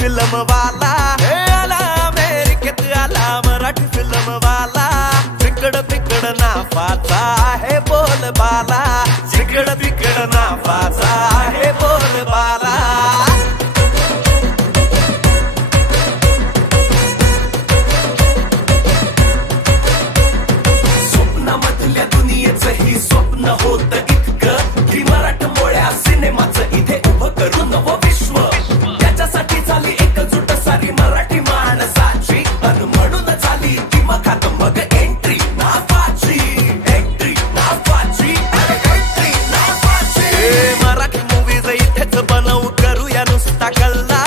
Film वाला, आला अमेरिकेत आला मराठी फिल्म वाला, जिकड तिकड नाफाचा आहे बोलबाला, जिकड तिकड नाफाचा आहे बोलबाला. स्वप्नामधल्या दुनियेचं ही स्वप्न होत इतकं की मराठमोळ्या सिनेमाचं इथे उभं करू नवं विश्व. त्याच्यासाठी झाली एकजूट सारी मराठी माणसाची, अन म्हणून झाली ती मखात मग एंट्री नावाची, एंट्री नावाची, एंट्री नावाची. मराठी मूवीज इथेच बनवू करूया नुसता कल्ला,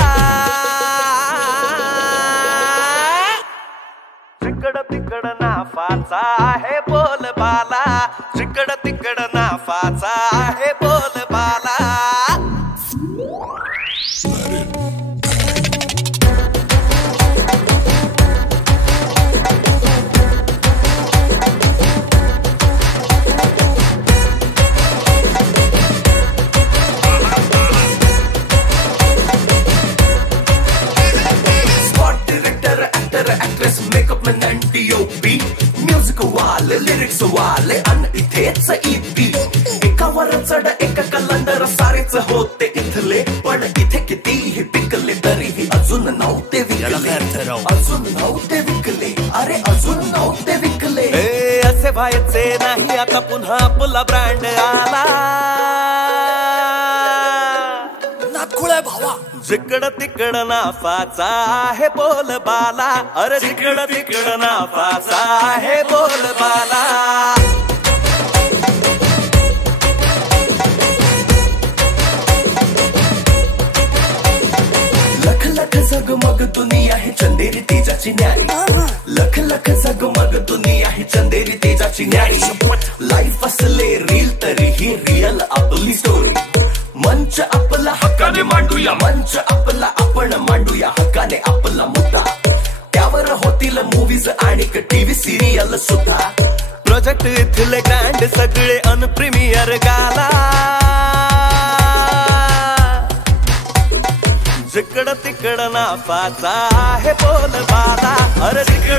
जिकड तिकड नाफाचा आहे बोलबाला, जिकड तिकड नाफाचा आहे बोलबाला. Spot director actor actress makeup man आणि डीओपी, म्युझिक वाले लिरिक्स वाले अन इथेच ईपी. एकावर चढ एका कलंदर सारेच होते इथले, पण इथे कितीही पिकले तरीही अजून नव्हते विकले, अजून नव्हते विकले, अरे अजून नव्हते विकले. असे व्हायचे नाही आता पुन्हा आपला ब्रँड आला, नातखुळे भावा. जिकड तिकड नाफाचा आहे बोलबाला, अरे जिकड तिकड नाफाचा आहे बोलबाला. लख लख जगमग दुनिया ही चंदेरी तेजाची न्यारी, लख लख जगमग दुनिया ही चंदेरी तेजाची न्यारी. लाईफ असले रील तरी ही रिअल आपली स्टोरी. मंच आपला हक्काने मांडूया, मंच आपला आपण मांडूया हक्काने आपला मुद्दा. त्यावर होतील मूवीज आणि टीव्ही सिरियल सुद्धा. प्रोजेक्ट इथले ग्रँड सगळे अन प्रीमियर गाला, जिकड तिकड नाफाचा आहे बोलबाला, अरे जिकड